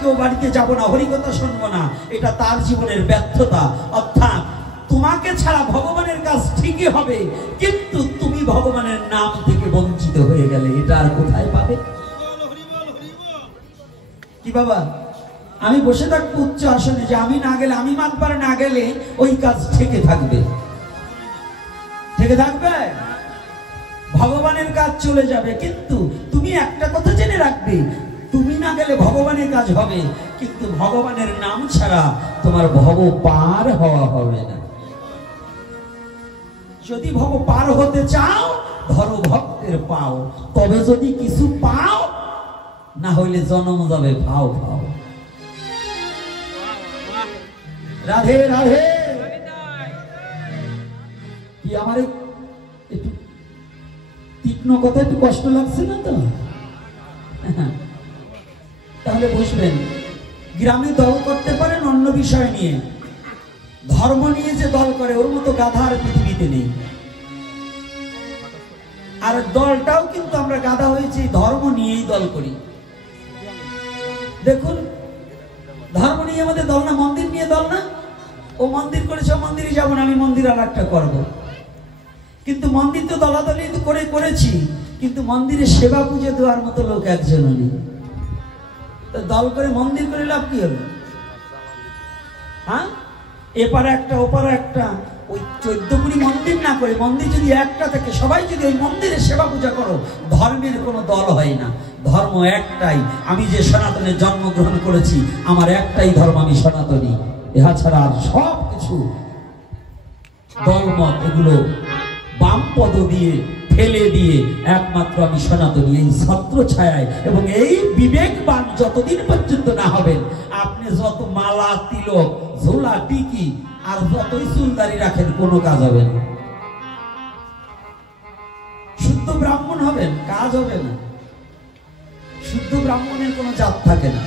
আজকে ও বাড়িতে যাব না, হরিকথা শুনবো না, এটা তার জীবনের ব্যর্থতা। অর্থাৎ তোমাকে ছাড়া ভগবানের কাজ ঠিকই হবে, কিন্তু তুমি ভগবানের নাম থেকে বঞ্চিত হয়ে গেলে এটা আর কোথায় পাবে? কি বাবা, আমি বসে থাকবো উচ্চ আসনে, যে আমি না গেলে, আমি মাতবার না গেলে ওই কাজ থেকে থাকবে, থেকে থাকবে, ভগবানের কাজ চলে যাবে। কিন্তু তুমি একটা কথা জেনে রাখবে, তুমি না গেলে ভগবানের কাজ হবে, কিন্তু ভগবানের নাম ছাড়া তোমার ভব পার হওয়া হবে না। যদি ভব পার হতে চাও, ধরো ভক্তের পাও, তবে যদি কিছু পাও, না হইলে জন্ম যাবে ভাও ভাও। রাধে রাধে। কি আমার একটু তীক্ষ্ণ কথা একটু কষ্ট লাগছে না তো? তাহলে বুঝবেন, গ্রামে দল করতে পারেন অন্য বিষয় নিয়ে, ধর্ম নিয়ে যে দল করে ওর মতো গাধা আর পৃথিবীতে নেই। আর দলটাও কিন্তু আমরা গাধা হয়েছি, ধর্ম নিয়েই দল করি। দেখুন, ধর্ম নিয়ে আমাদের দল না, মন্দির নিয়ে দল না। ও মন্দির করেছে, ও মন্দিরে যাবো না, আমি মন্দির আর একটা করবো। কিন্তু মন্দির তো দলাদলি করে করেছি, কিন্তু মন্দিরে সেবা পুজো দেওয়ার মতো লোক একজনও নেই। দল করে মন্দির করে লাভ কি হলো? হ্যাঁ, এপারে একটা ওপারে একটা, ওই 14 মন্দির না করে, মন্দির যদি একটা থাকে, সবাই যদি ওই মন্দিরে সেবা পূজা করো, ধর্মের কোনো দল হয় না। ধর্ম একটাই। আমি যে সনাতনে জন্মগ্রহণ করেছি, আমার একটাই ধর্ম, আমি সনাতনী। ইহা ছাড়া আর সব কিছু দলমত, এগুলো বামপদ দিয়ে ফেলে দিয়ে একমাত্র আমি সনাতনী। এই ছত্র ছায়ায় এবং এই বিবেকবান যতদিন পর্যন্ত না হবেন, আপনি যত মালা, তিলক, ঝোলা, টিকি আর যতই চুলদারি রাখেন, কোনো কাজ হবে না। শুদ্ধ ব্রাহ্মণ হবেন, কাজ হবে না। শুদ্ধ ব্রাহ্মণের কোনো জাত থাকে না।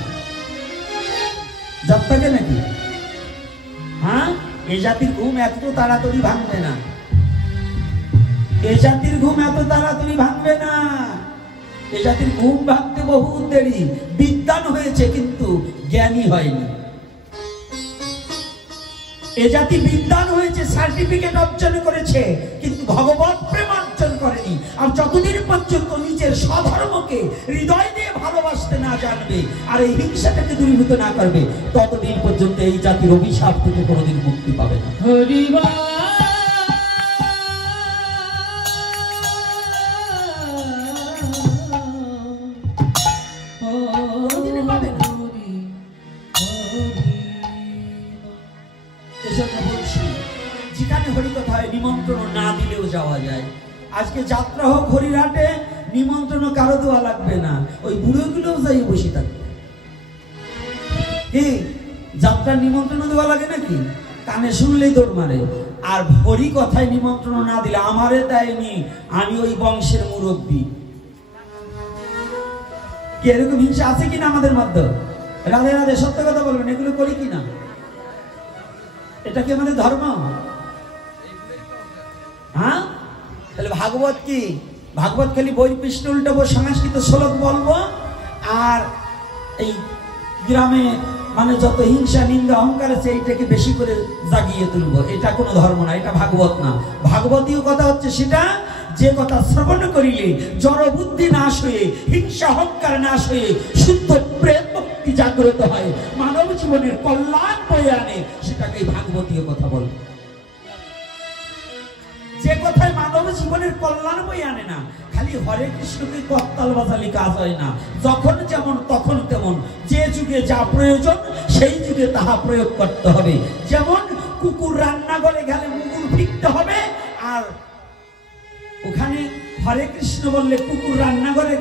জাত থাকে নাকি? হ্যাঁ, এই জাতির ঘুম এত তাড়াতাড়ি ভাঙবে না। এই জাতির ঘুম এত তাড়াতাড়ি ভাঙবে না। এই জাতির ঘুম ভাঙতে বহু দেরি। বিদ্বান হয়েছে কিন্তু জ্ঞানী হয়নি। এ জাতি বিদ্বান হয়েছে, সার্টিফিকেট অর্জন করেছে, কিন্তু ভগবত প্রেম অর্জন করেনি। আর যতদিন পর্যন্ত নিজের স্বধর্মকে হৃদয় দিয়ে ভালোবাসতে না জানবে আর এই হিংসাটাকে দূরীভূত না করবে, ততদিন পর্যন্ত এই জাতির অভিশাপ থেকে কোনোদিন মুক্তি পাবে না। যেখানে হরিকথা হয়, নিমন্ত্রণ না দিলেও যাওয়া যায়। আজকে যাত্রা হোক হরিরাটে, নিমন্ত্রণ কারো দেওয়া লাগবে না, ওই বুড়োগুলোও যাই বসে থাকবে। কি যাত্রার নিমন্ত্রণ দেওয়া লাগে নাকি? কানে শুনলেই দৌড় মারে। আর হরিকথায় নিমন্ত্রণ না দিলে, আমারে দেয়নি, আমি ওই বংশের মুরব্বী। কি এরকম হিংসা আছে কিনা আমাদের মধ্যে? রাধে রাধে, সত্য কথা বলবেন, এগুলো করি কিনা? এটা কি আমাদের ধর্ম? হ্যাঁ, তাহলে ভাগবত কি? ভাগবত খালি বই পৃষ্ঠ উল্টাবো, সংস্কৃত শ্লোক বলবো, আর এই গ্রামে মানে যত হিংসা, নিন্দা, অহংকার আছে, এইটাকে বেশি করে জাগিয়ে তুলবো। এটা কোনো ধর্ম না, এটা ভাগবত না। ভাগবতীয় কথা হচ্ছে সেটা, যে কথা শ্রবণ করিলে জড় বুদ্ধি নাশ হয়ে, হিংসা অহংকার নাশ হয়ে, শুদ্ধ প্রেম ভক্তি জাগ্রত হয়, মানব জীবনের কল্যাণ বয়ে আনে, সেটাকে ভাগবতীয় কথা বলে। যে কথায় মানব জীবনের কল্যাণ বয়ে আনে না, খালি হরে কৃষ্ণকে করতাল বাজালি কাজ হয় না। যখন যেমন তখন তেমন, যে যুগে যা প্রয়োজন সেই যুগে তাহা প্রয়োগ করতে হবে। যেমন কুকুর রান্নাঘরে গেলে মুগুর ফিরতে হবে, আর ওখানে হরে কৃষ্ণ বললে কুকুর রান্নাঘরে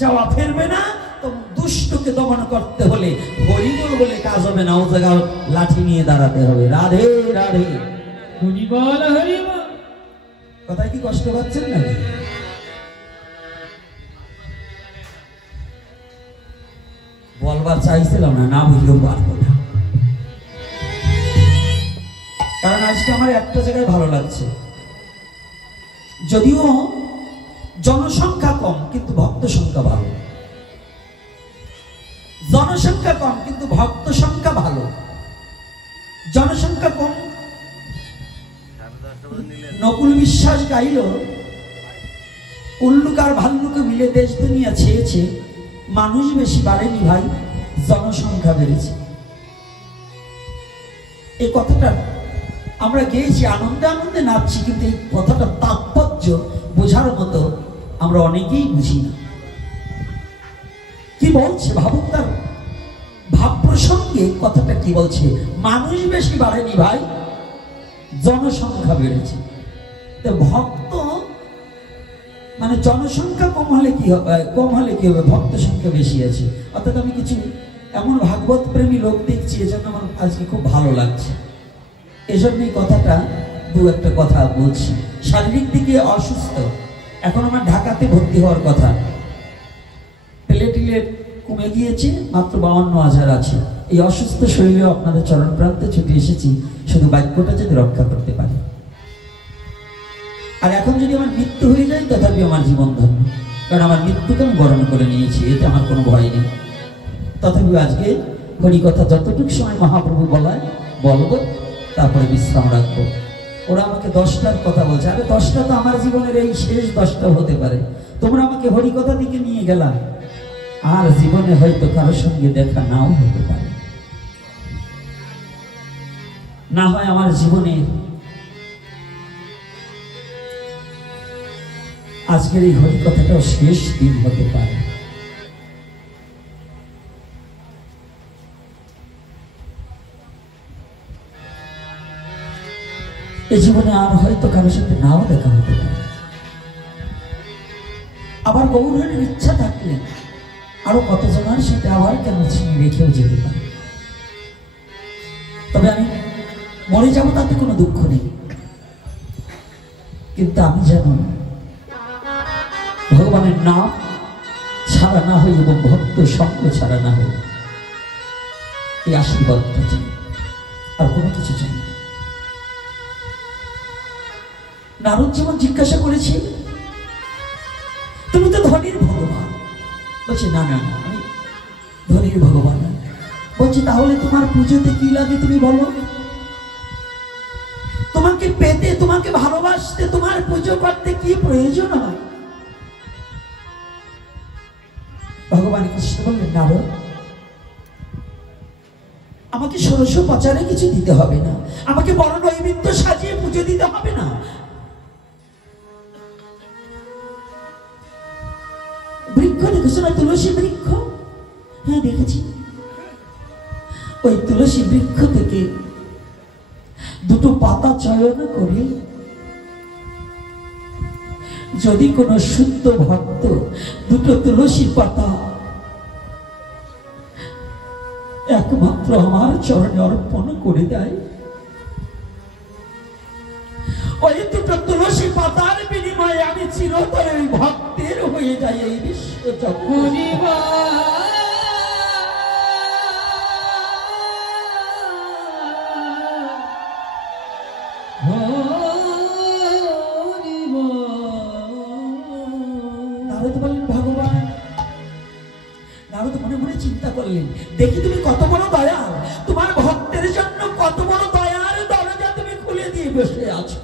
যাওয়া ফেরবে না। তো দুষ্টকে দমন করতে হলে হরিবল বলে কাজ হবে না, ও জায়গায় লাঠি নিয়ে দাঁড়াতে হবে। রাধে রাধে, হরিবল হরিবল। কথায় কি কষ্ট পাচ্ছেন না? বলবার চাইছিলাম না, না বুঝলেও পারবো না। কারণ আজকে আমার একটা জায়গায় ভালো লাগছে, যদিও জনসংখ্যা কম কিন্তু ভক্ত সংখ্যা ভালো। জনসংখ্যা কম কিন্তু ভক্ত সংখ্যা ভালো। জনসংখ্যা কম, নকুল বিশ্বাস গাইল, উল্লুক আর ভাল্লুকে মিলে দেশ দুনিয়া ছেয়েছে, মানুষ বেশি বাড়েনি ভাই, জনসংখ্যা বেড়েছে। এই কথাটা আমরা গেয়েছি, আনন্দে আনন্দে নাচছি, কিন্তু এই কথাটা তাৎপর্য বোঝার মতো আমরা অনেকেই বুঝি না। কি বলছে ভাবুক, তার ভাব প্রসঙ্গে কথাটা কি বলছে, মানুষ বেশি বাড়েনি ভাই, জনসংখ্যা বেড়েছে। তো ভক্ত মানে জনসংখ্যা কম হলে কি হবে, ভক্ত সংখ্যা বেশি আছে। অর্থাৎ আমি কিছু এমন ভাগবত প্রেমী লোক দেখছি, এজন্য আমার আজকে খুব ভালো লাগছে। এজন্য এই কথাটা দু একটা কথা বলছি। শারীরিক দিকে অসুস্থ, এখন আমার ঢাকাতে ভর্তি হওয়ার কথা, প্লেটলেট কমে গিয়েছে, মাত্র 52,000 আছে। এই অসুস্থ শরীরে আপনাদের চরণ প্রান্তে ছুটে এসেছি, শুধু বাক্যটা যদি রক্ষা করতে পারি। আর এখন যদি আমার মৃত্যু হয়ে যায়, তথাপি আমার জীবন ধন্য, কারণ আমার মৃত্যুকে আমি বরণ করে নিয়েছি, এতে আমার কোনো ভয় নেই। তথাপি আজকে হরিকথা যতটুকু সময় মহাপ্রভু বলায় বলবো, তারপরে বিশ্রাম রাখবো। ওরা আমাকে 10টার কথা বলছে, আরে 10টা তো আমার জীবনের এই শেষ 10টা হতে পারে। তোমরা আমাকে হরিকথা দিকে নিয়ে গেলা, আর জীবনে হয়তো কারোর সঙ্গে দেখা নাও হতে পারে, না হয় আমার জীবনে আজকের এই হরিকথাটাও শেষ দিন হতে পারে। এই জীবনে আর হয়তো কারোর সাথে নাও দেখা হতে পারে। আবার গৌরহরির ইচ্ছা থাকলে আরো কতজনের সাথে আবার কেন ছিঁড়ে রেখেও যেতে পারে। তবে আমি মরে যাবো তাতে কোনো দুঃখ নেই, কিন্তু আমি যেন ভগবানের নাম ছাড়া না হই এবং ভক্ত সঙ্গ ছাড়া না হই, এই আশীর্বাদটা চাই, আর কোনো কিছু চাই না। নারদ যেমন জিজ্ঞাসা করেছি, তুমি তো ধনীর ভগবান, বলছে না না না, আমি ধনীর ভগবান না। বলছি তাহলে তোমার পুজোতে কি লাগে তুমি বলো? তোমাকে পেতে, তোমাকে ভালোবাসতে, তোমার পুজো করতে কি প্রয়োজন হয়? ভগবান কৃষ্ণ বললেন, নারদ, আমাকে ষোড়শ প্রচারে কিছু দিতে হবে না, আমাকে বড় নৈবেদ্য সাজিয়ে পুজো দিতে হবে না। বৃক্ষ দেখেছো না, তুলসী বৃক্ষ? হ্যাঁ দেখেছি। ওই তুলসী বৃক্ষ থেকে দুটো পাতা চয়ন করে যদি কোনো শুদ্ধ ভক্ত দুটো তুলসী পাতা একমাত্র আমার চরণে অর্পণ করে দেয়, ওই দুটো তুলসী পাতার বিনিময়ে আমি চিরতরে ভক্তের হয়ে যাই এই বিশ্ব চক্রে। নারদ বললেন, ভগবান, নারদ মনে মনে চিন্তা করলেন, দেখি তুমি কত বড় দয়াল, তোমার ভক্তের জন্য কত বড় দয়ার দরজা তুমি খুলে দিয়ে বসে আছো।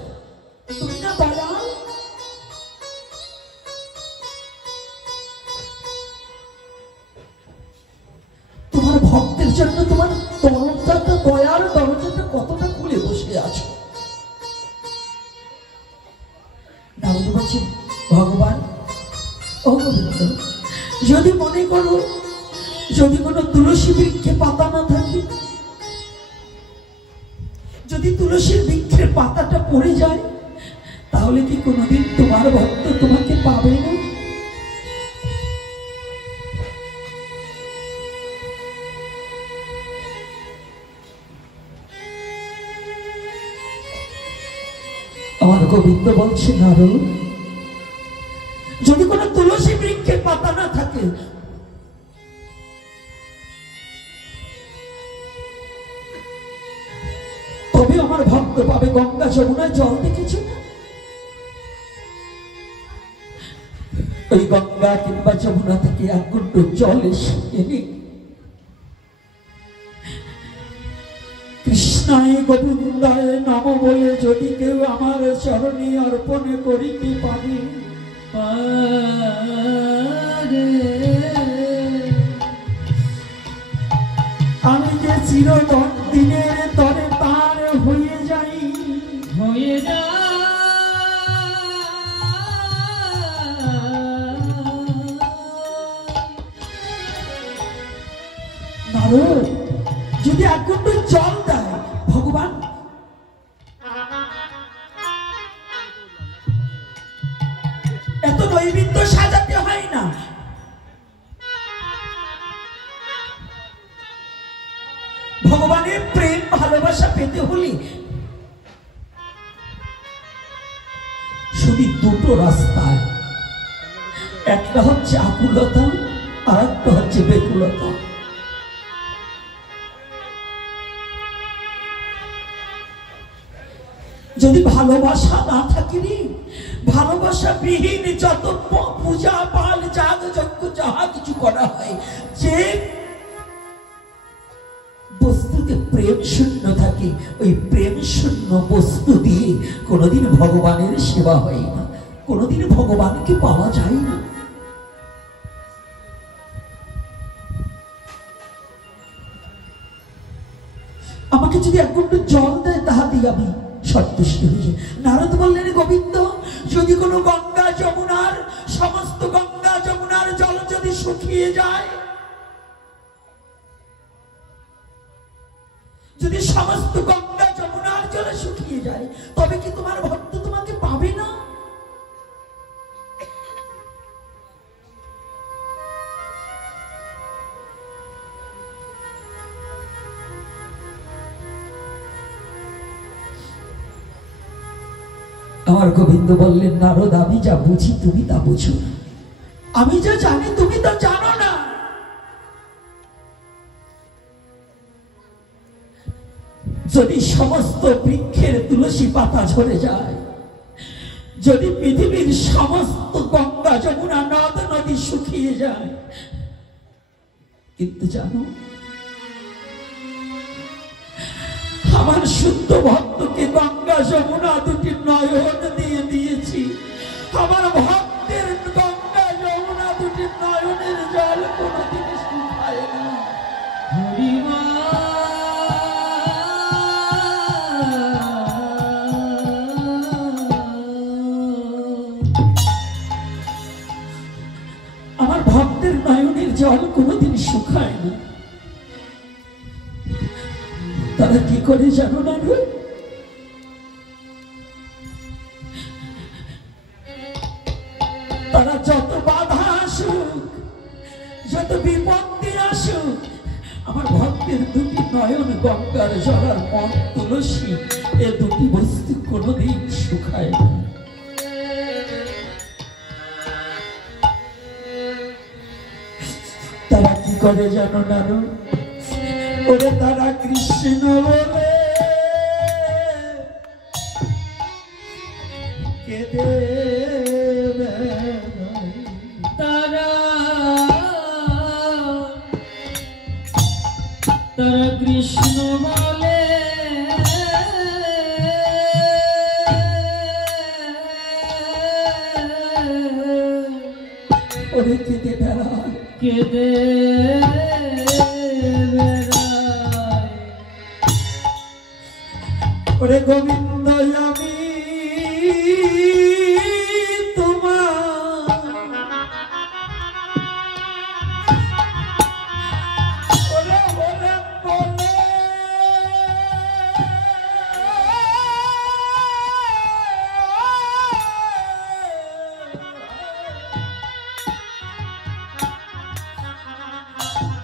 তুমি না দয়াল? তোমার ভক্তের জন্য তোমার দরজাটা, দয়ার দরজাটা কতটা খুলে বসে আছো। নারদ বলছেন, ভগবান, ও গোবিন্দ, যদি মনে করো যদি কোনো তুলসী বৃক্ষে পাতা না থাকে, যদি তুলসীর বৃক্ষের পাতাটা পড়ে যায়, তাহলে কি কোনোদিন তোমার ভক্ত তোমাকে পাবে না? আমার গোবিন্দ বলছে, নারদ, যদি কোনো তুলসী বৃক্ষের পাতা না থাকে, তবে আমার ভক্ত পাবে গঙ্গা যমুনায় জল। দেখেছো না, ওই গঙ্গা কিংবা যমুনা থেকে এক কুণ্ড জল এনে কৃষ্ণায় গোবিন্দায় নম বলে যদি কেউ আমার চরণে অর্পণ করিতে পারে, আমি যে চিরদিনের তরে তার হয়ে যাই, হয়ে যাই। নারদ যদি এক কুণ্ড জল দেয়, ভগবান এত নৈবেদ্য সাজাতে হয় না, ভগবানের প্রেম ভালোবাসা পেতে হলে শুধু দুটো রাস্তায়, একটা হচ্ছে আকুলতা আর একটা হচ্ছে বেকুলতা। যদি ভালোবাসা না থাকে, ভালোবাসা বিহীন যত পূজা পাল যাগ যজ্ঞ যাহা কিছু করা হয়, যে বস্তুতে প্রেম শূন্য থাকে, ওই প্রেম শূন্য বস্তু দিয়ে কোনোদিন ভগবানের সেবা হয় না, কোনোদিন ভগবানকে পাওয়া যায় না। আমাকে যদি এক ঘন্টা জল দেয়, তাহাতেই আমি সন্তুষ্ট হয়ে। নারদ বললেন, গোবিন্দ যদি কোনো গঙ্গা যমুনার, সমস্ত গঙ্গা যমুনার জল যদি শুকিয়ে যায়, যদি সমস্ত গঙ্গা যমুনার জলে শুকিয়ে যায়, তবে কি তোমার ভক্ত তোমাকে পাবে না? আমার গোবিন্দ বললেন, নারদ আমি যা বুঝি তুমি তা বুঝো না, আমি যা জানি তুমি তা জানো না। যদি সমস্ত বৃক্ষের তুলসী পাতা ঝরে যায়, যদি পৃথিবীর সমস্ত গঙ্গা যমুনা নদ নদী শুকিয়ে যায়, কিন্তু জানো আমার শুদ্ধ ভক্তকে গঙ্গা যমুনা দুটি নয়ন দিয়ে দিয়েছি। আমার ভক্তের গঙ্গা যমুনা দুটি নয়নের জল কোনদিন শুকায় না। হরিমা আমার ভক্তের নয়নের জল কোনদিন শুকায় না। তারা কি করে জানো না? তারা যত বাধা আসুক, যত বিপত্তি আসুক, আমার ভক্তের দুটি নয়ন গঙ্গার জল আর মন তুলসী, এ দুটি বস্তু কোনদিন শুকায় না। তারা কি করে জানো না? ওরে তারা কৃষ্ণ বলে কেঁদে, তারা কৃষ্ণ বলে ওরে কেঁদে বেড়ায়, কেঁদে ওরে গোবিন্দ আমি তোমার, ওরে বলে বলে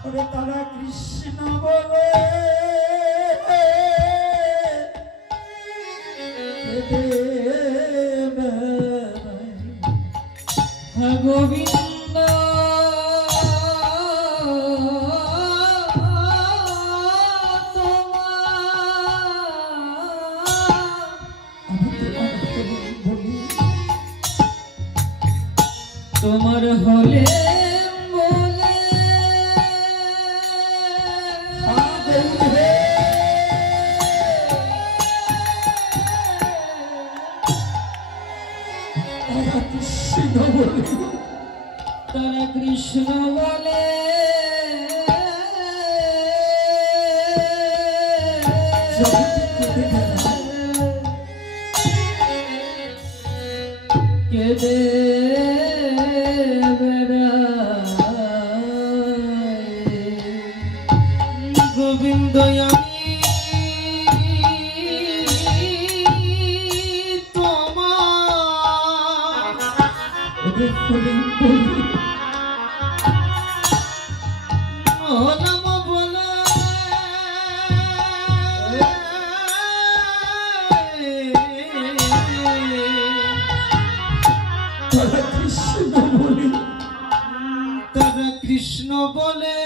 ওরে তারা কৃষ্ণ বলে গোবিন্দ তোমার হলে বলে গোবিন্দ কৃষ্ণ বলে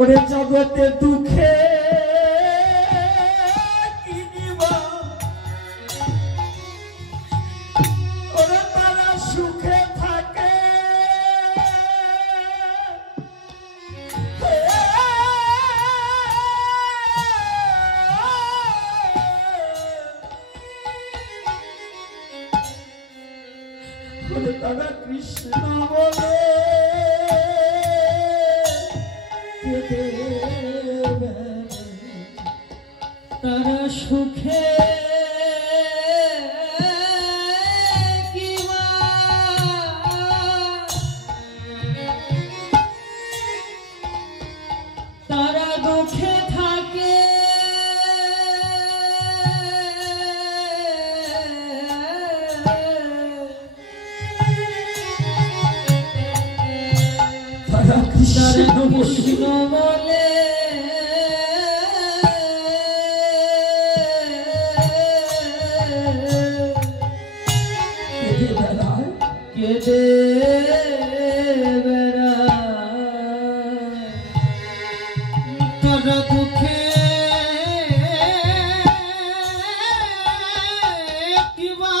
ওরে জগতে দুঃখে কিনিবা ওরে তারা সুখে থাকে ওরে তারা কৃষ্ণ বলে তারা সুখে তারা দুঃখে থাকে তারা কৃষ্ণ বলে কেঁদে তারা দুঃখে কিবা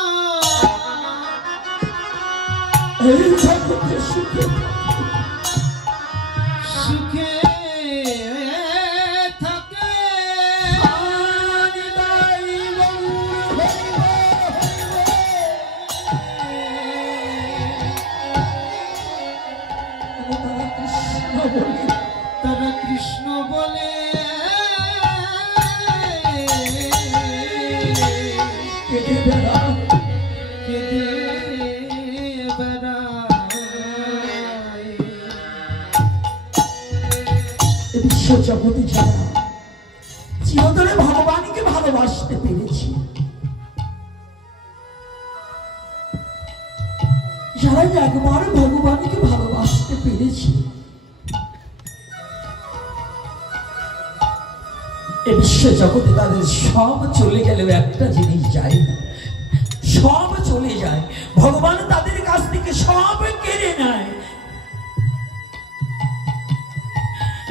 এই জগতে সুখে সুখে থাকে তারা কৃষ্ণ বলে কেঁদে বেড়ায় কেঁদে বেড়ায় বিশ্ব জগতে যারা চিরতরে ভগবানকে ভালোবাসতে পেরেছি, যারা একবার ভগবানকে ভালোবাসতে পেরেছি, এ বিশ্ব জগতে তাদের সব চলে গেলেও একটা জিনিস যায় না, সব চলে যায়। ভগবান তাদের কাছ থেকে সব কেড়ে নেয়।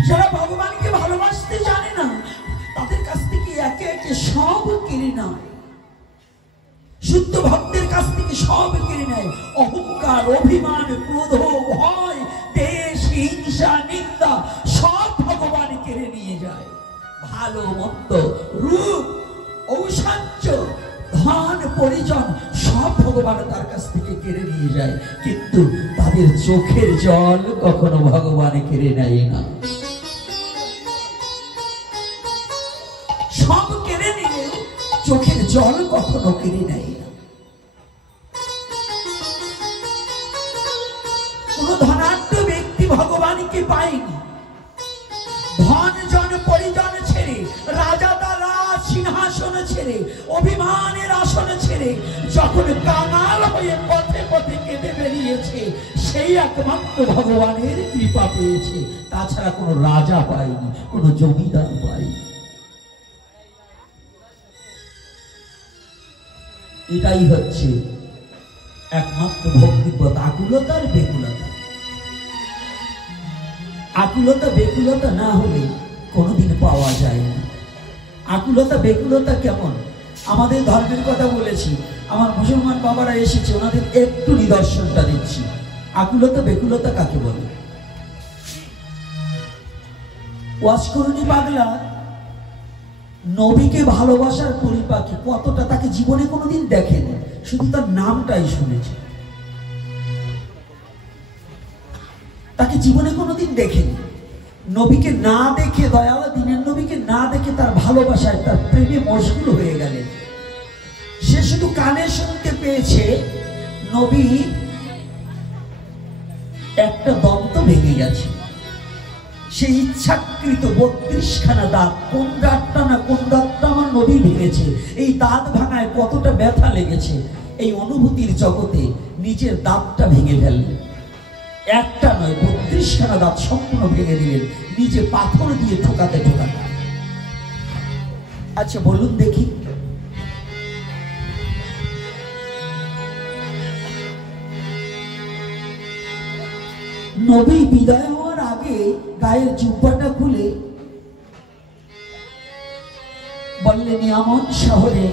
যারা ভগবানকে ভালোবাসতে জানে না তাদের কাছ থেকে একে একে সব কেড়ে নেয়। শুদ্ধ ভক্তের কাছ থেকে সব কেড়ে নেয়। অহংকার, অভিমান, ক্রোধ, ভয়, দেশ, হিংসা, নিন্দা সব ভগবান কেড়ে নিয়ে যায়। ভালো মন্দ, রূপ, ঐশ্বর্য, ধন, পরিজন সব ভগবান তার কাছ থেকে কেড়ে নিয়ে যায়, কিন্তু তাদের চোখের জল কখনো ভগবান কেড়ে নেয় না। সব কেড়ে নিলে চোখের জল কখনো কেড়ে নেয় না। কোন ধনাঢ্য ব্যক্তি ভগবানকে পায়নি। ধন জন পরিজন ছেড়ে, রাজা দ্বারা সিংহাসন ছেড়ে, অভিমানের আসন ছেড়ে যখন কাঙাল হয়ে পথে পথে কেঁদে বেরিয়েছে, সেই একমাত্র ভগবানের কৃপা পেয়েছে। তাছাড়া কোনো রাজা পায়নি, কোনো জমিদার পায়নি। এটাই হচ্ছে একমাত্র ভক্তিপথ। আকুলতার বেকুলতা, আকুলতা বেকুলতা না হলে কোনোদিন পাওয়া যায় না। আকুলতা বেকুলতা কেমন? আমাদের ধর্মের কথা বলেছি, আমার মুসলমান বাবারা এসেছে, ওনাদের একটু নিদর্শনটা দিচ্ছি। আকুলতা বেকুলতা কাকে বলে? ওয়াসকরণী পাগলা নবীকে ভালোবাসার পরিপাকে কতটা, তাকে জীবনে কোনোদিন দেখেনি, শুধু তার নামটাই শুনেছে, তাকে জীবনে কোনোদিন দেখেনি। নবীকে না দেখে, দয়াল দিনের নবীকে না দেখে তার ভালোবাসায়, তার প্রেমে মশগুল হয়ে গেলেন। সে শুধু কানে শুনতে হয়েছে নবী একটা দন্ত ভেঙে গেছে, সেই ইচ্ছাকৃত 32খানা দাঁত, কোন দাঁতটা না কোন দাঁতটা আমার নবী ভেঙেছে, এই দাঁত ভাঙায় কতটা ব্যথা লেগেছে, এই অনুভূতির জগতে নিজের দাঁতটা ভেঙে ফেললেন। একটা নয় 32খানা দাঁত সম্পূর্ণ ভেঙে দিলেন, নিজে পাথর দিয়ে ঠোকাতে ঠোকাতে। আচ্ছা বলুন দেখি, নবী বিদায় হওয়ার আগে গায়ের জুব্বাটা খুলে বললেন, ইয়ামান শহরে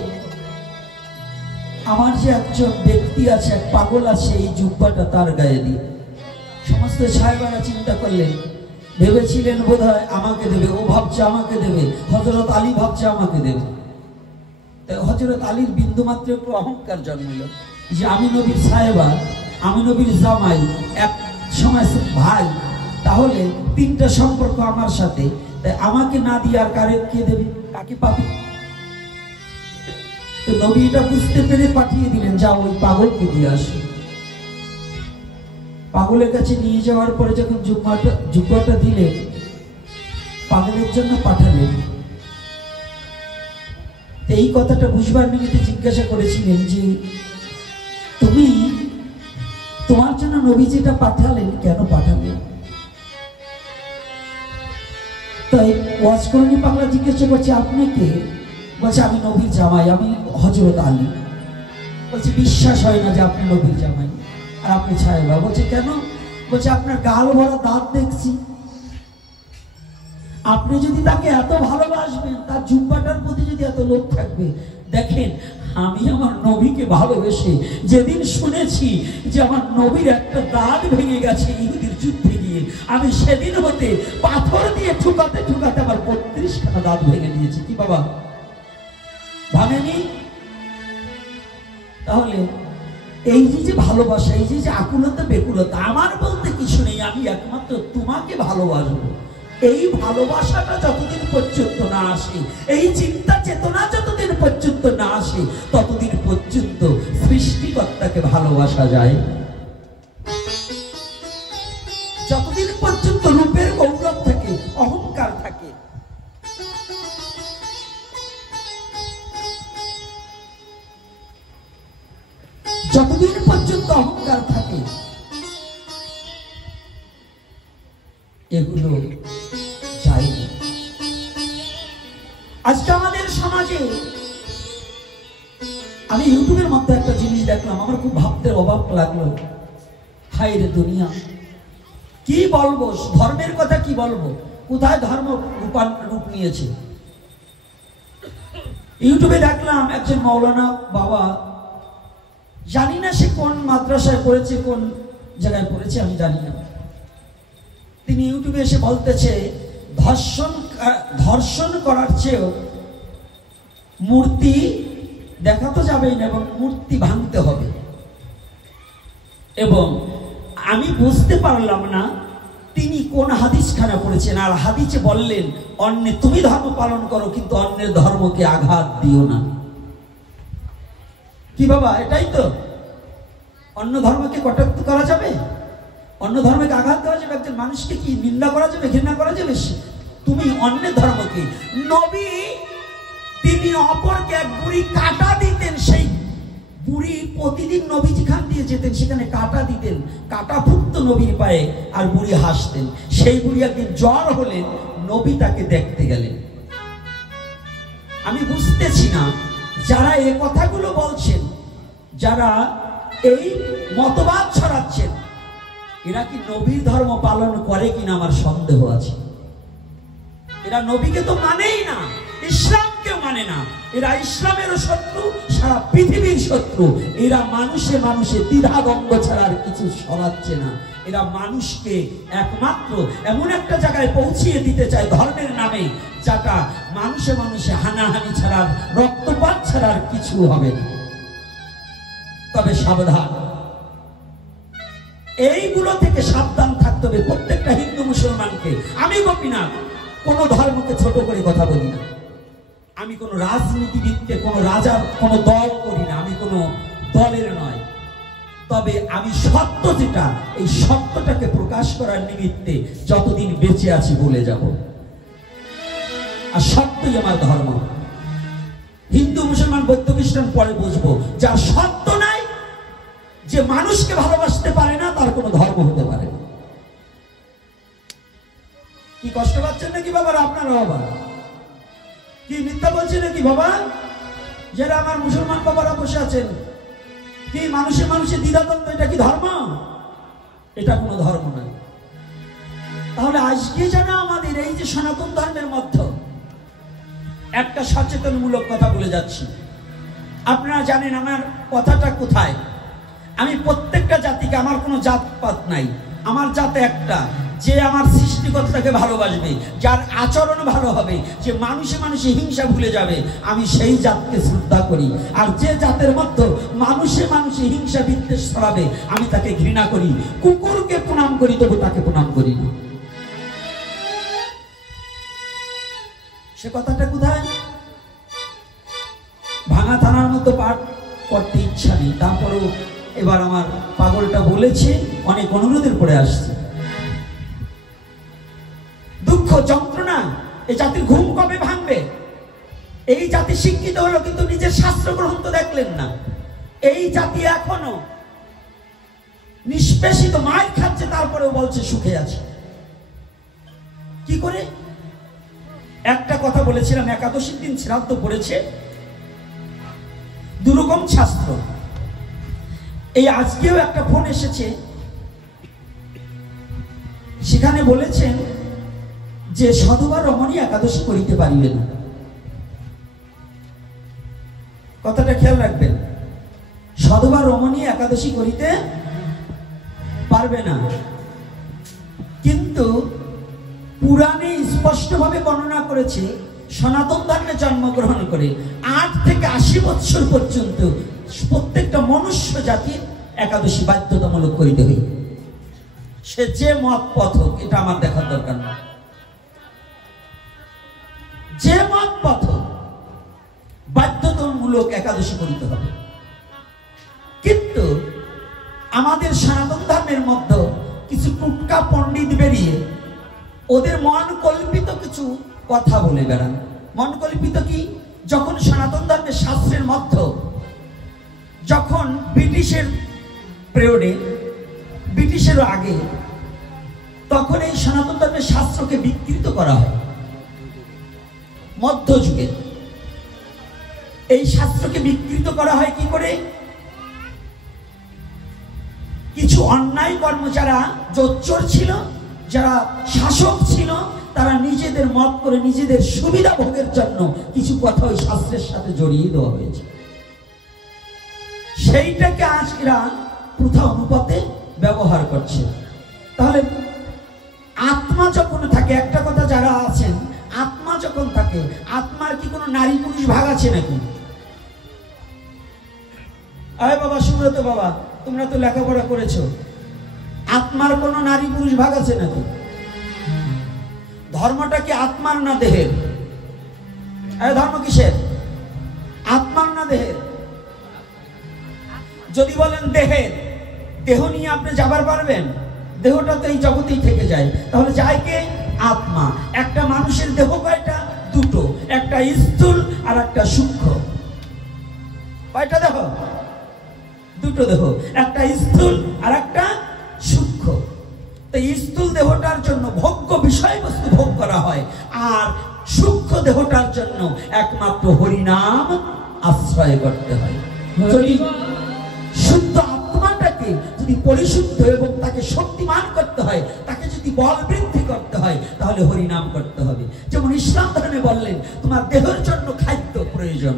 আমার যে একজন ব্যক্তি আছে, এক পাগল আছে, এই জুব্বাটা তার গায়ে দিই। সমস্ত সাহেবারা চিন্তা করলেন, ভেবেছিলেন বোধহয় আমাকে দেবে, ও ভাবছে আমাকে দেবে, হযরত আলী ভাবছে আমাকে দেবে। তাই হযরত আলীর বিন্দুমাত্র একটু অহংকার জন্মল যে আমি নবীর সাহেবা, আমি নবীর জামাই, এক সময় ভাই, তাহলে তিনটা সম্পর্ক আমার সাথে, তাই আমাকে না দিয়ে আর কারে কে দেবে, কাকে পাবে? তো নবী এটা বুঝতে পেরে পাঠিয়ে দিলেন, যাও ওই পাগলকে দিয়ে আসো। পাগলের কাছে নিয়ে যাওয়ার পরে যখন জুব্বাটা দিলেন, পাগলের জন্য পাঠালেন। এই কথাটা বুঝবার নিমিত্তে জিজ্ঞাসা করেছিলেন যে তুমি তোমার জন্য নবী যেটা পাঠালেন কেন পাঠালেন? তাই ওয়াজ করণী পাগলা জিজ্ঞাসা করছে, আপনি কে? বলছে আমি নবীর জামাই, আমি হযরত আলী। বলছে বিশ্বাস হয় না যে আপনি নবীর জামাই আর আপনি ছায়েবা। বলছে কেন? বলছে আপনার গাল ভরা দাঁত দেখছি, আপনি যদি তাকে এত ভালোবাসবেন, তার জুব্বাটার প্রতি যদি এত লোভ থাকবে, দেখেন আমি আমার নবীকে ভালোবেসে যেদিন শুনেছি যে আমার নবীর একটা দাঁত ভেঙে গেছে ইহুদির যুদ্ধে গিয়ে, আমি সেদিন হতে পাথর দিয়ে ঠুকাতে ঠুকাতে আমার 32খানা দাঁত ভেঙে দিয়েছি। কি বাবা ভাঙেনি? তাহলে এই যে ভালোবাসা, এই যে আকুলতা বেকুলতা, আমার বলতে কিছু নেই, আমি একমাত্র তোমাকে ভালোবাসবো, এই ভালোবাসাটা যতদিন পর্যন্ত না আসে, এই চিন্তা চেতনা যতদিন পর্যন্ত না আসে, ততদিন পর্যন্ত সৃষ্টিকর্তাকে ভালোবাসা যায়। যতদিন পর্যন্ত রূপের গৌরব থাকে, অহংকার থাকে, যতদিন পর্যন্ত অহংকার থাকে, এগুলো চাই। আজকে আমাদের সমাজে আমি ইউটিউবের মধ্যে একটা জিনিস দেখলাম, আমার খুব ভাবতে অবাক লাগলো। হায় রে দুনিয়া, কি বলবো, ধর্মের কথা কি বলবো, কোথায় ধর্ম রূপ নিয়েছে। ইউটিউবে দেখলাম একজন মাওলানা বাবা, জানি না সে কোন মাদ্রাসায় পড়েছে, কোন জায়গায় পড়েছে আমি জানি না, তিনি ইউটিউবে এসে বলতেছে ধর্ষণ করার চেয়েও মূর্তি দেখা তো যাবেই না এবং মূর্তি ভাঙতে হবে। এবং আমি বুঝতে পারলাম না তিনি কোন হাদিসখানা পড়েছেন, আর হাদিসে বললেন তুমি ধর্ম পালন করো কিন্তু অন্যের ধর্মকে আঘাত দিও না। কি বাবা, এটাই তো? অন্য ধর্মকে কটাক্ষ করা যাবে, অন্য ধর্মকে আঘাত দেওয়া যাবে, একজন মানুষকে কি নিন্দা করা যাবে, ঘৃণা করা যাবে? তুমি অন্যের ধর্মকে। নবী তিনি অপরকে এক বুড়ি কাটা দিতেন, সেই বুড়ি প্রতিদিন নবী যেখান দিয়ে যেতেন সেখানে কাটা দিতেন, কাটা ফুটতো নবীর পায়ে, আর বুড়ি হাসতেন। সেই বুড়ি একদিন জ্বর হলেন, নবী তাকে দেখতে গেলেন। আমি বুঝতেছি না যারা এই কথাগুলো বলছেন, যারা এই মতবাদ ছড়াচ্ছেন, এরা কি নবীর ধর্ম পালন করে কিনা আমার সন্দেহ আছে। এরা নবীকে তো মানেই না, ইসলামকেও মানে না, এরা ইসলামেরও শত্রু, সারা পৃথিবীর শত্রু। এরা মানুষে মানুষে দ্বিধাদ্বন্দ্ব ছাড়া আর কিছু সরাচ্ছে না। এরা মানুষকে একমাত্র এমন একটা জায়গায় পৌঁছিয়ে দিতে চায় ধর্মের নামে, যেটা মানুষে মানুষে হানাহানি ছাড়া, রক্তপাত ছাড়া আর কিছু হবে না। তবে সাবধান, এইগুলো থেকে সাবধান থাকতে হবে প্রত্যেকটা হিন্দু মুসলমানকে। আমি গোপীনাথ কোন ধর্মকে ছোট করে কথা বলি না, আমি কোন রাজনীতিবিদকে, কোন রাজার কোন দল করি না, আমি কোন দলের নয়, তবে আমি সত্য যেটা, এই সত্যটাকে প্রকাশ করার নিমিত্তে যতদিন বেঁচে আছি বলে যাব। আর সত্যই আমার ধর্ম। হিন্দু মুসলমান বৌদ্ধ খ্রিস্টান পরে বুঝবো, যার সত্য নাই, যে মানুষকে ভালোবাসতে পারে না, তার কোনো ধর্ম হতে পারে না। কি কষ্ট পাচ্ছেন নাকি বাবার? আপনারা বাবা কি মিথ্যা বলছেন নাকি বাবা? যারা আমার মুসলমান বাবারা বসে আছেন, কি মানুষে মানুষে দ্বিধাদ্বন্দ্ব, এটা কি ধর্ম? এটা কোনো ধর্ম নয়। তাহলে আজকে যেন আমাদের এই যে সনাতন ধর্মের মধ্যে একটা সচেতনমূলক কথা বলে যাচ্ছি। আপনারা জানেন আমার কথাটা কোথায়। আমি প্রত্যেকটা জাতিকে, আমার কোনো জাতপাত নাই, আমার জাত একটা, যে আমার সৃষ্টিকর্তাকে ভালোবাসবে, যার আচরণ ভালো হবে, যে মানুষে মানুষে হিংসা ভুলে যাবে, আমি সেই জাতকে শ্রদ্ধা করি। আর যে জাতের মধ্যে মানুষে মানুষে হিংসা বিদ্বেষ ছড়াবে, আমি তাকে ঘৃণা করি। কুকুরকে প্রণাম করি, তবু তাকে প্রণাম করি না। সে কথাটা কোথায়? ভাঙা থানার মতো পাঠ করতে ইচ্ছা নেই, তারপরেও এবার আমার পাগলটা বলেছে, অনেক অনুরোধের পরে আসছে। দুঃখ যন্ত্রণা, এই জাতির ঘুম কবে ভাঙবে? এই জাতি শিক্ষিত হলো, কিন্তু নিজের শাস্ত্র গ্রহণ তো দেখলেন না। এই জাতি এখনো নিষ্পেষিত, মার খাচ্ছে, তারপরেও বলছে সুখে আছে। কি করে? একটা কথা বলেছিলাম, একাদশীর দিন শ্রাদ্ধ পড়েছে, দুরকম শাস্ত্র। এই আজকেও একটা ফোন এসেছে, সেখানে বলেছেন যে সধবা রমণী একাদশী করিতে পারিবে না। কথাটা খেয়াল রাখবেন, সধবা রমণী একাদশী করিতে পারবে না। কিন্তু পুরাণে স্পষ্টভাবে বর্ণনা করেছে, সনাতন ধর্মে জন্মগ্রহণ করে 8 থেকে 80 বছর পর্যন্ত প্রত্যেকটা মনুষ্য জাতির একাদশী বাধ্যতামূলক করিতে হইবে। সে যে মত পথ হোক, এটা আমার দেখার দরকার না। যে মত পথ বাধ্যতামূলক একাদশী করিতে হবে। কিন্তু আমাদের সনাতন ধর্মের মধ্যে কিছু টুটকা পণ্ডিত বেরিয়ে ওদের মন কল্পিত কিছু কথা বলে বেড়ান। মন কল্পিত কি? যখন সনাতন ধর্মের শাস্ত্রের মধ্যে, যখন ব্রিটিশের পিরিয়ডে, ব্রিটিশেরও আগে, তখন এই সনাতন ধর্মের শাস্ত্রকে বিকৃত করা হয়। মধ্যযুগে এই শাস্ত্রকে বিকৃত করা হয় কি করে? কিছু অন্যায় কর্ম, যারা জোচ্চোর ছিল, যারা শাসক ছিল, তারা নিজেদের মত করে নিজেদের সুবিধা ভোগের জন্য কিছু কথা ওই শাস্ত্রের সাথে জড়িয়ে দেওয়া হয়েছে। সেইটাকে আজ এরা প্রথা অনুপাতে ব্যবহার করছে। তাহলে আত্মা যখন থাকে, একটা কথা যারা আছেন, আত্মা যখন থাকে, আত্মার কি কোনো নারী পুরুষ ভাগ আছে নাকি? আরে বাবা সুব্রত বাবা, তোমরা তো লেখাপড়া করেছো, আত্মার কোনো নারী পুরুষ ভাগ আছে নাকি? ধর্মটা কি আত্মার না দেহের? আরে ধর্ম কিসের? আত্মার না দেহের? যদি বলেন দেহের, দেহ নিয়ে আপনি যাবার পারবেন? দেহটা তো এই জগতেই থেকে যায়। তাহলে যায় কে? আত্মা। একটা মানুষের দেহ কয়টা? দুটো, একটা স্থূল আর একটা সূক্ষ্ম। কয়টা দেহ? দুটো দেহ, একটা স্থূল আর একটা সূক্ষ্ম। তো স্থূল দেহটার জন্য ভোগ্য বিষয়বস্তু ভোগ করা হয়, আর সূক্ষ্ম দেহটার জন্য একমাত্র হরিনাম আশ্রয় করতে হয়। যদি শুদ্ধ আত্মাটাকে যদি পরিশুদ্ধ এবং তাকে শক্তিমান করতে হয়, তাকে যদি বল বৃদ্ধি করতে হয়, তাহলে হরিনাম করতে হবে। যেমন ইসলাম ধর্মে বললেন তোমার দেহের জন্য খাদ্য প্রয়োজন,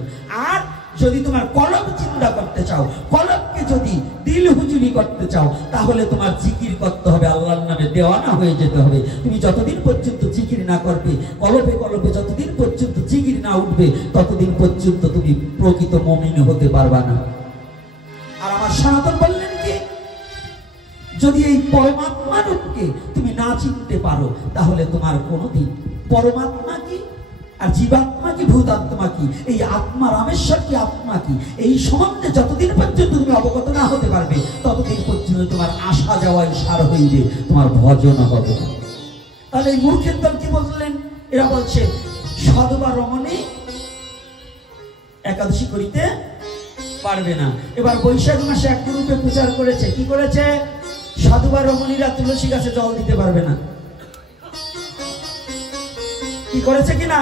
আর যদি তোমার কলব চিন্তা করতে চাও, কলবকে যদি দিল হুজুরি করতে চাও, তাহলে তোমার জিকির করতে হবে, আল্লাহর নামে দেওয়ানা হয়ে যেতে হবে। তুমি যতদিন পর্যন্ত জিকির না করবে, কলবে কলবে যতদিন পর্যন্ত জিকির না উঠবে, ততদিন পর্যন্ত তুমি প্রকৃত মুমিন হতে পারবা না। আর আমার সনাতন বললেন কি, যদি এই পরমাত্মা রূপকে তুমি না চিনতে পারো, তাহলে তোমার কোনোদিন পরমাত্মা কি আর জীবাত্মা কি ভূতাত্মা কি, এই আত্মা রামেশ্বর কি আত্মা কি, এই সম্বন্ধে যতদিন পর্যন্ত তুমি অবগত না হতে পারবে ততদিন পর্যন্ত তোমার আসা যাওয়াই সার হইবে, তোমার ভজন হবে না। তাহলে এই মূর্খের দল কি বললেন? এরা বলছে সাধুবা রমণী একাদশী করিতে পারবে না। এবার বৈশাখ মাসে এক রূপে প্রচার করেছে, কি করেছে? সাধুবা রমণীরা তুলসী গাছে জল দিতে পারবে না। কি করেছে কিনা?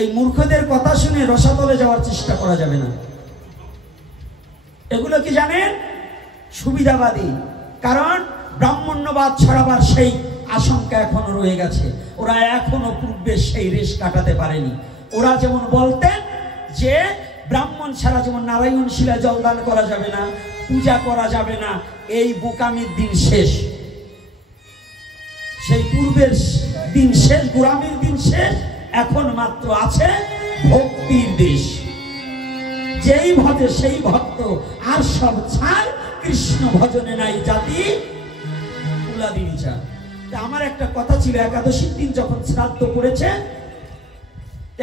এই মূর্খদের কথা শুনে রসাতলে যাওয়ার চেষ্টা করা যাবে না। এগুলো কি জানেন? সুবিধাবাদী। কারণ ব্রাহ্মণ্যবাদ ছড়াবার সেই আশঙ্কা এখনো রয়ে গেছে। ওরা এখনো পূর্বে সেই রেশ কাটাতে পারেনি। ওরা যেমন বলতেন যে ব্রাহ্মণ ছাড়া যেমন নারায়ণ শিলা জলদান করা যাবে না, পূজা করা যাবে না, এই বোকামির দিন শেষ। সেই পূর্বের দিন শেষ, গোড়ামির দিন শেষ। এখন মাত্র আছে ভক্তির দেশ। যেই ভজে সেই ভক্ত, আর সব ছাড়, কৃষ্ণ ভজনে নাই জাতি কুলাদিনী চা। আমার একটা কথা ছিল, একাদশীর দিন যখন শ্রাদ্ধ করেছে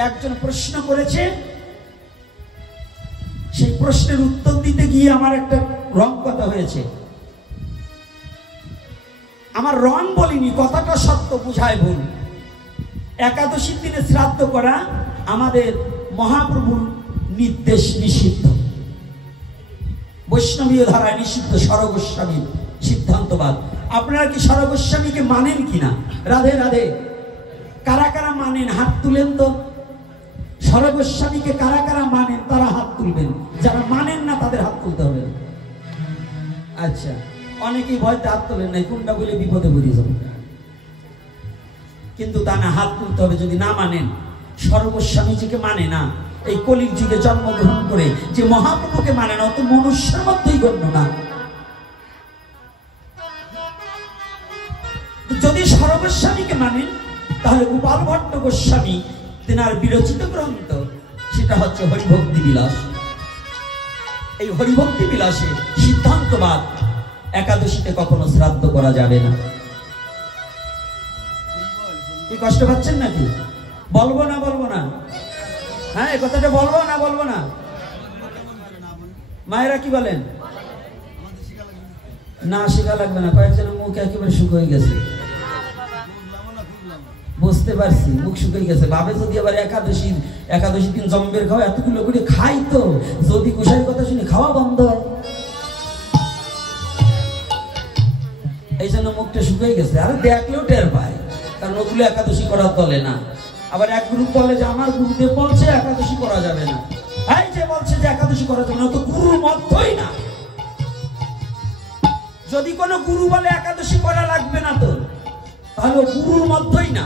একজন প্রশ্ন করেছে, সেই প্রশ্নের উত্তর দিতে গিয়ে আমার একটা রং কথা হয়েছে। আমার রং বলিনি, কথাটা সত্য, বুঝায় ভুল। একাদশীর দিনে শ্রাদ্ধ করা আমাদের মহাপ্রভুর নির্দেশ, নিষিদ্ধ, বৈষ্ণবীয় ধারায় নিষিদ্ধ, সরগোস্বামীর সিদ্ধান্তবাদ। আপনারা কি সরগোস্বামীকে মানেন কিনা? রাধে রাধে। কারা কারা মানেন হাত তুলেন তো। সরগোস্বামীকে কারা কারা মানেন তারা হাত তুলবেন, যারা মানেন না তাদের হাত তুলতে হবে। আচ্ছা, অনেকেই ভয়তে হাত তোলেন নাই, কোনটা বলে বিপদে পড়ে যাবে। কিন্তু তা না, হাত তুলতে হবে যদি না মানেন। সরগোস্বামীজিকে মানে না, এই কলির যুগে জন্মগ্রহণ করে যে মহাপ্রভুকে মানে না, অত মনুষ্যের মধ্যেই গণ্য না। যদি সরগোস্বামীকে মানেন তাহলে গোপাল ভট্ট গোস্বামী তেনার বিরচিত গ্রন্থ, সেটা হচ্ছে হরিভক্তি বিলাস। এই হরিভক্তি বিলাসে সিদ্ধান্তবাদ একাদশীতে কখনো শ্রাদ্ধ করা যাবে না। কি কষ্ট পাচ্ছেন নাকি? বলবো না বলবো না? হ্যাঁ, এই কথাটা বলবো না বলবো না? মায়েরা কি বলেন? না, শিখা লাগবে না। কয়েকজনের মুখ একেবারে শুকিয়ে গেছে, বুঝতে পারছি, মুখ শুকিয়ে গেছে। ভাবে যদি আবার একাদশী দিন জম্বের খাওয়া এতগুলো করে খাই, তো যদি গোসাইয়ের কথা শুনে খাওয়া বন্ধ হয়, এই জন্য মুখটা শুকিয়ে গেছে। আর দেখলেও টের পায়, কারণ ওগুলো একাদশী করার দলে না। আবার এক গ্রুপ বলে যে আমার গুরুদেব বলছে একাদশী করা যাবে না। এই যে বলছে যে একাদশী করা যাবে না, তো গুরুর মতই না। যদি কোনো গুরু বলে একাদশী করা লাগবে না, তো তাহলে গুরুর মতই না।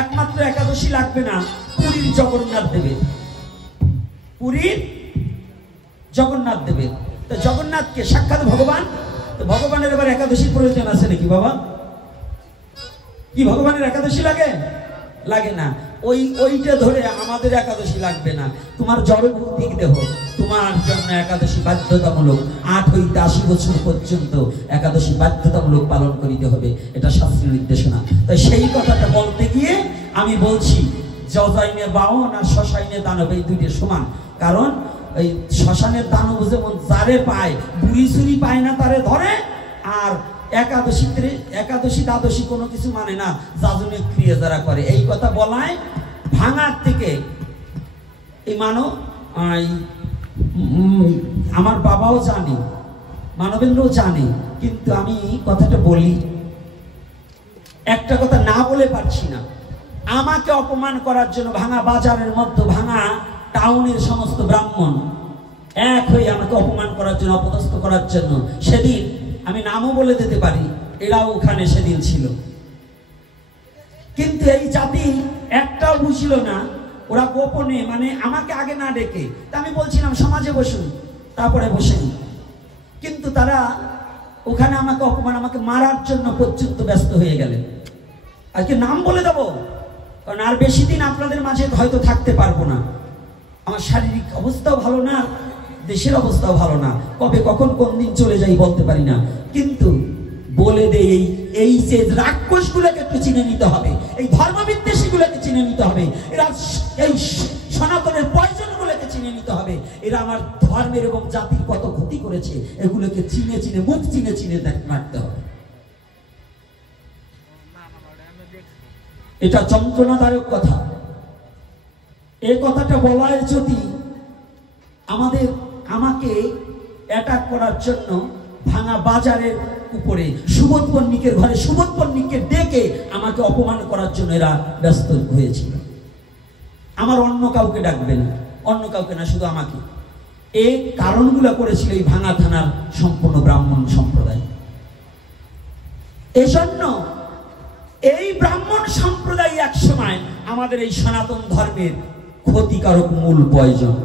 একমাত্র একাদশী লাগবে না পুরীর জগন্নাথ দেবের, পুরীর জগন্নাথ দেবের। তো জগন্নাথকে সাক্ষাৎ ভগবান, তো ভগবানের এবার একাদশীর প্রয়োজন আছে নাকি বাবা? কি ভগবানের একাদশী লাগে? লাগে না। ওইটা ধরে আমাদের একাদশী লাগবে না। তোমার জড়ভৌতিক দেহ, তোমার জন্য একাদশী বাধ্যতামূলক। 8 হইতে 80 বছর পর্যন্ত একাদশী বাধ্যতামূলক পালন করিতে হবে, এটা শাস্ত্রীয় নির্দেশনা। তাই সেই কথাটা বলতে গিয়ে আমি বলছি, যজাইনে বাহন আর শ্মশাইনে দানব এই দুইটা সমান। কারণ এই শ্মশানের দানব যেমন যারে পায়, বুড়ি চুরি পায় না তারে ধরে, আর একাদশী দ্বাদশী কোনো কিছু মানে না, যাজনের ক্রিয়া যারা করে। এই কথা বলায় ভাঙার থেকে এই আমার বাবাও জানে, মানবেন্দ্রও জানে, কিন্তু আমি কথাটা বলি, একটা কথা না বলে পারছি না। আমাকে অপমান করার জন্য ভাঙা বাজারের মধ্যে, ভাঙা টাউনের সমস্ত ব্রাহ্মণ এক হয়ে আমাকে অপমান করার জন্য, অপদস্থ করার জন্য, সেদিন আমি নামও বলে দিতে পারি, এরাও ওখানে সেদিন ছিল। কিন্তু এই জাতি একটাও বুঝল না। ওরা গোপনে, মানে আমাকে আগে না ডেকে, তা আমি বলছিলাম সমাজে বসুন, তারপরে বসেনি। কিন্তু তারা ওখানে আমাকে অপমান, আমাকে মারার জন্য পর্যন্ত ব্যস্ত হয়ে গেলেন। আজকে নাম বলে দেবো, কারণ আর বেশি দিন আপনাদের মাঝে হয়তো থাকতে পারবো না। আমার শারীরিক অবস্থাও ভালো না, দেশের অবস্থাও ভালো না, কবে কখন কোন দিন চলে যাই বলতে পারি না। কিন্তু বলে দেই, এই যে রাক্ষসগুলোকে একটু চিনে নিতে হবে, এই ধর্মবিদ্বেষীগুলোকে চিনে চিনে নিতে হবে, এরা এই সনাতনের প্রয়োজনগুলোকে চিনে নিতে হবে, এরা আমার ধর্মের এবং জাতির কত ক্ষতি করেছে এগুলোকে চিনে চিনে মুখ চিনে চিনে রাখতে হবে। এটা যন্ত্রণাদায়ক কথা। এই কথাটা বলার যদি আমাকে অ্যাটাক করার জন্য ভাঙা বাজারের উপরে সুবোধ পণ্ডিতের ঘরে সুবোধ পণ্ডিতকে ডেকে আমাকে অপমান করার জন্য এরা ব্যস্ত হয়েছিল। আমার অন্য কাউকে ডাকবে না, অন্য কাউকে না, শুধু আমাকে। এই কারণগুলো করেছিল এই ভাঙা থানার সম্পূর্ণ ব্রাহ্মণ সম্প্রদায়। এজন্য এই ব্রাহ্মণ সম্প্রদায় এক সময় আমাদের এই সনাতন ধর্মের ক্ষতিকারক মূল প্রয়োজন।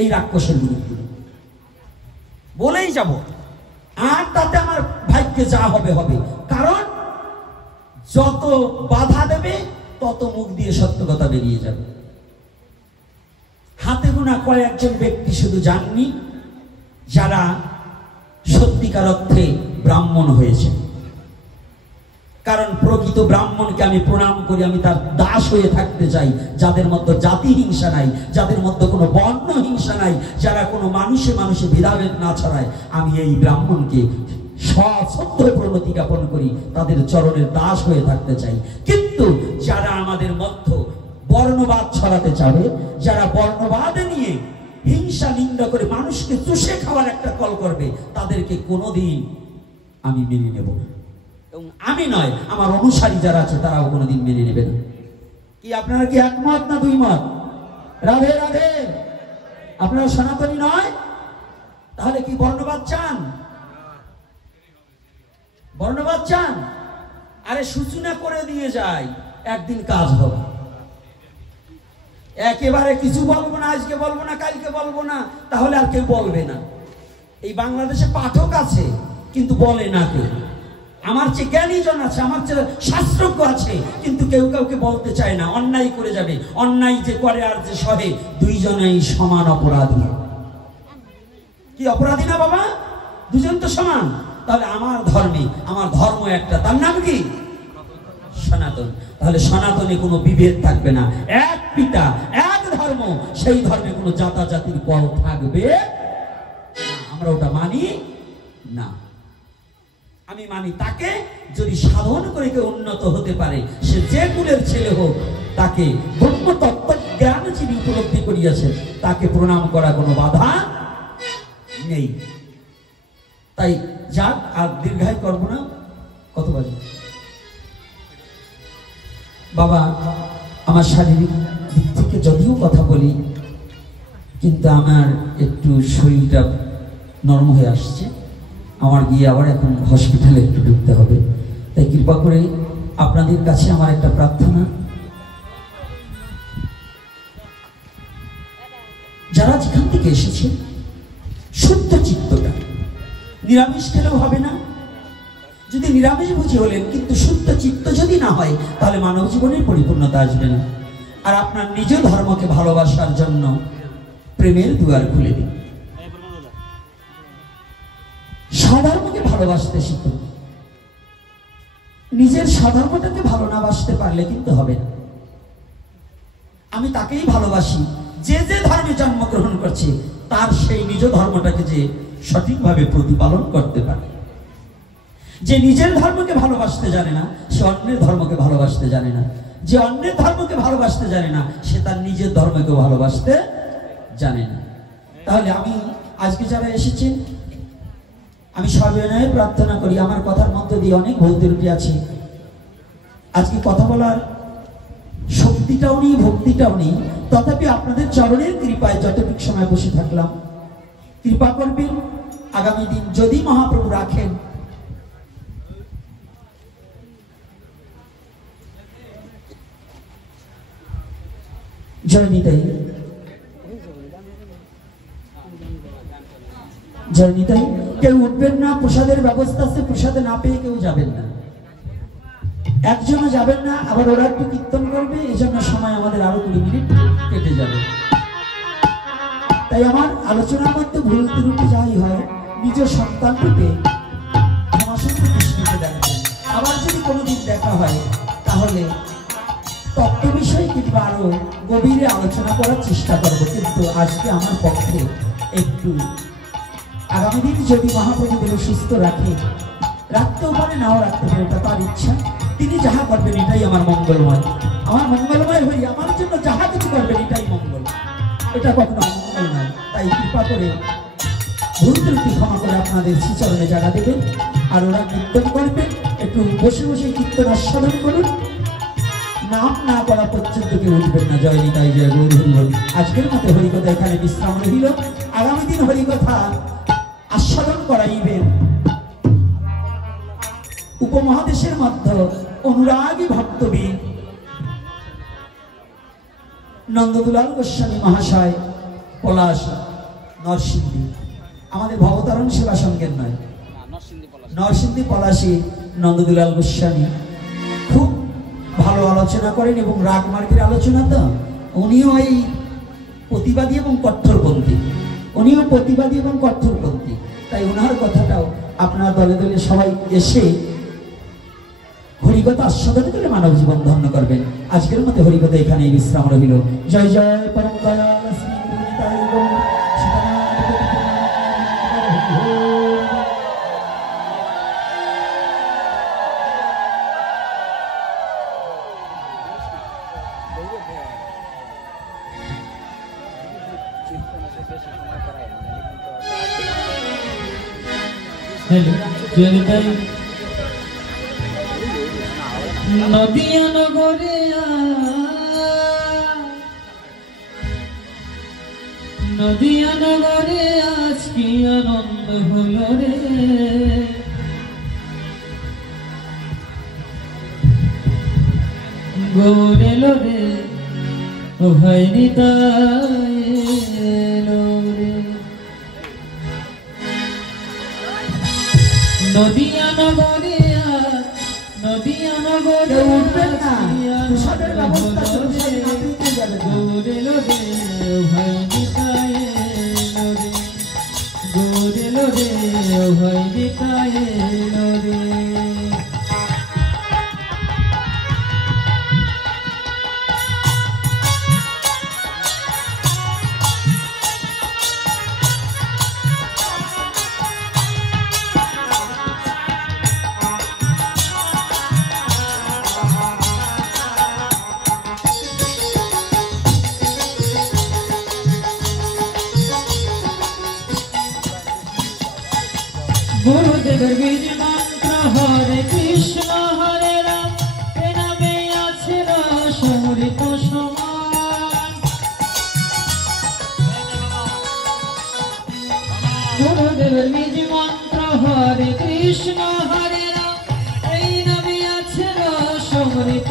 এই রাক্ষসের বিরুদ্ধে বলেই যাব, আর তাতে আমার ভাগ্যে যা হবে হবে। কারণ যত বাধা দেবে তত মুখ দিয়ে সত্য কথা বেরিয়ে যাবে। হাতে গোনা কয়েকজন ব্যক্তি শুধু জাননি যারা সত্যিকার অর্থে ব্রাহ্মণ হয়েছে। কারণ প্রকৃত ব্রাহ্মণকে আমি প্রণাম করি, আমি তার দাস হয়ে থাকতে চাই, যাদের মধ্যে জাতি হিংসা নাই, যাদের মধ্যে কোনো বর্ণ হিংসা নাই, যারা কোনো মানুষে মানুষে ভেদাভেদ না ছড়ায়। আমি এই ব্রাহ্মণকে সত্য প্রণতি জ্ঞাপন করি, তাদের চরণের দাস হয়ে থাকতে চাই। কিন্তু যারা আমাদের মধ্যে বর্ণবাদ ছড়াতে চাবে, যারা বর্ণবাদ নিয়ে হিংসা নিন্দা করে মানুষকে চুষে খাওয়ার একটা কল করবে, তাদেরকে কোনোদিন আমি মেনে নেব না। এবং আমি নয়, আমার অনুসারী যারা আছে তারাও কোনোদিন মেনে নেবে না। কি আপনারা কি একমত না দুই মত? রাধে রাধে। আপনারা সনাতনী নয়? তাহলে কি বর্ণবাদ চান? বর্ণবাদ চান? আরে সূচনা করে দিয়ে যায়, একদিন কাজ হবে। একেবারে কিছু বলবো না, আজকে বলবো না, কালকে বলবো না, তাহলে আর কেউ বলবে না। এই বাংলাদেশে পাঠক আছে কিন্তু বলে না কেউ। আমার চেয়ে জ্ঞানীজন আছে, আমার চেয়ে শাস্ত্রজ্ঞ আছে, কিন্তু কেউ কাউকে বলতে চায় না। অন্যায় করে যাবে, অন্যায় যে করে আর যে সহে, দুইজনেই সমান অপরাধী। কি অপরাধী না বাবা? দুজন তো সমান। তাহলে আমার ধর্মে, আমার ধর্ম একটা, তার নাম কি? সনাতন। তাহলে সনাতনে কোনো বিভেদ থাকবে না, এক পিতা এক ধর্ম, সেই ধর্মে কোনো জাতাজাতির পথ থাকবে না। আমরা ওটা মানি না। আমি মানি তাকে যদি সাধন করে কেউ উন্নত হতে পারে, সে যে কুলের ছেলে হোক, তাকে ব্রহ্ম তত্ত্ব জ্ঞান যিনি উপলব্ধি করিয়াছেন তাকে প্রণাম করা কোনো বাধা নেই। তাই যাক, আর দীর্ঘায় করবো না। কত বাজে বাবা? আমার শারীরিক দিক থেকে যদিও কথা বলি, কিন্তু আমার একটু শরীরটা নরম হয়ে আসছে। আমার গিয়ে আবার এখন হসপিটালে একটু ঢুকতে হবে। তাই কৃপা করে আপনাদের কাছে আমার একটা প্রার্থনা, যারা যেখান থেকে এসেছে শুদ্ধ চিত্তটা, নিরামিষ খেলেও হবে না। যদি নিরামিষ বুঝি হলেন, কিন্তু শুদ্ধ চিত্ত যদি না হয়, তাহলে মানব জীবনের পরিপূর্ণতা আসবে না। আর আপনার নিজ ধর্মকে ভালোবাসার জন্য প্রেমের দুয়ার খুলে দিন। সাধর্মকে ভালোবাসতে শিখুন। নিজের সাধর্মটাকে ভালো না বাসতে পারলে কিন্তু হবে না। আমি তাকেই ভালোবাসি যে যে ধর্মে জন্মগ্রহণ করছে, তার সেই নিজ ধর্মটাকে যে সঠিকভাবে প্রতিপালন করতে পারে। যে নিজের ধর্মকে ভালোবাসতে জানে না, সে অন্যের ধর্মকে ভালোবাসতে জানে না। যে অন্যের ধর্মকে ভালোবাসতে জানে না, সে তার নিজের ধর্মকে ভালোবাসতে জানে না। তাহলে আমি আজকে যারা এসেছেন, আমি সর্বনয়ে প্রার্থনা করি, আমার কথার মধ্যে দিয়ে অনেক ভুল ত্রুটি আছে। আজকে কথা বলার শক্তিটাও নেই, ভক্তিটাও নেই, তথাপি আপনাদের চরণের কৃপায় যতটুকু সময় বসে থাকলাম, কৃপা করবেন আগামী দিন যদি মহাপ্রভু রাখেন, জয় নিতাই, জয় নিতাই। কেউ উঠবেন না, প্রসাদের ব্যবস্থা আছে, প্রসাদে না পেয়ে কেউ যাবেন না, একজনও যাবেন না। আবার ওরা একটু কীর্তন করবে, এই জন্য সময় আমাদের আরো 20 মিনিট কেটে যাবে। তাই আমার আলোচনার মধ্যে ভুল ত্রুটি যাই হয়, নিজ সন্তান রূপে ক্ষমাসুন্দর দৃষ্টিতে দেখবেন। আবার যদি কোনোদিন দেখা হয়, তাহলে তত্ত্ব বিষয় কিংবা আরো গভীরে আলোচনা করার চেষ্টা করব, কিন্তু আজকে আমার পক্ষে একটু আগামী দিন যদি মহাপ্রভুদের সুস্থ রাখে, রাখতেও পারে নাও রাখতে পারে, এটা তার ইচ্ছা। তিনি যাহা করবেন এটাই আমার মঙ্গলময়। আমার মঙ্গলময় হই, আমার জন্য যাহা কিছু করবেন এটাই মঙ্গল, এটা কখনো মঙ্গল নয়। তাই কৃপা করে ভুল ত্রুটি ক্ষমা করে আপনাদের শ্রীচরণে জায়গা দেবেন। আর ওরা কীর্তন করবেন, একটু বসে বসে কীর্তন আস্বাদন করুন, নাম না করা পর্যন্ত কেউ উঠবেন না। জয় নিতাই, জয় গৌর হরিবল। আজকের মতো হরিকথা এখানে বিশ্রাম রহিল। আগামী দিন হরিকথা আস্বাদন করাইবেন উপমহাদেশের মধ্যে অনুরাগী ভক্তবীর নন্দদুলাল গোস্বামী মহাশয়, পলাশ নরসিংদী। আমাদের ভবতারণ সেবা সঙ্গের নয়, নরসিংদী পলাশী নন্দদুলাল গোস্বামী খুব ভালো আলোচনা করেন এবং রাগ মার্গের আলোচনা তো উনিও এই প্রতিবাদী এবং কঠোরপন্থী, উনিও প্রতিবাদী এবং কঠোরপন্থী। তাই ওনার কথাটাও আপনার দলে দলে সবাই এসে হরিকথা আস্বাদন করে মানব জীবন ধন্য করবেন। আজকের মতো হরিকথা এখানে বিশ্রাম রহিল। জয় জয় পরম দয়াল শ্রী গুরু নিতাই গৌর নদিয়া নগরে নদিয়া নগরে আজ কি আনন্দ হলো রে, গৌর এলো রে, ও ভাই নিতাই এলো রে। নদিয়া নগরে নদিয়া নগরে উঠবেন না, তুষারের ব্যবস্থা চলছে, গৌর এলো রে, ও ভাই নিতাই এলো রে, গৌর এলো রে, ও ভাই নিতাই এলো রে। গুরুদেবের বীজ মন্ত্র হরে কৃষ্ণ হরে রাম, এ নামে আছে রস অমৃত সমান। গুরুদেবের বীজ মন্ত্র হরে কৃষ্ণ হরে রাম, এই নামে আছে রস অমৃত